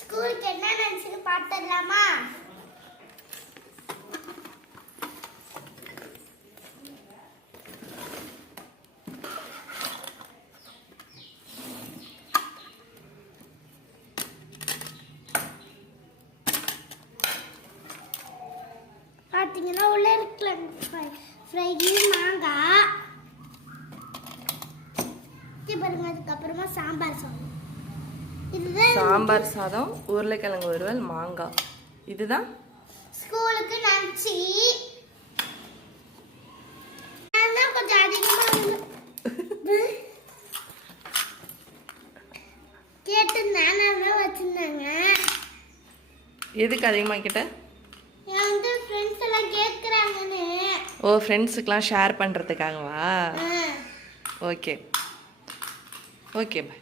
ஸ்கூலுக்கு என்ன நினைச்சுன்னு பார்த்துடலாமா? பார்த்தீங்கன்னா உள்ள இருக்கலாம் ஃப்ரைடி மாங்காய் பாருங்க. அதுக்கப்புறமா சாம்பார் சாதம். இதுதான் சாம்பார் சாதம், உருளைக்கிழங்கு வறுவல், மாங்காய். இதுதான் ஸ்கூலுக்கு லஞ்சி. நான் கொஞ்சம் அதிகமா கேட்டு நானா வச்சிருந்தாங்க. எதுக்கு அதிகமாக கேட்ட? வந்து ஃப்ரெண்ட்ஸ் எல்லாம் கேட்குறாங்கன்னு. ஓ, ஃப்ரெண்ட்ஸுக்கெலாம் ஷேர் பண்ணுறதுக்காகவா? ஓகே ஓகே, பாய்.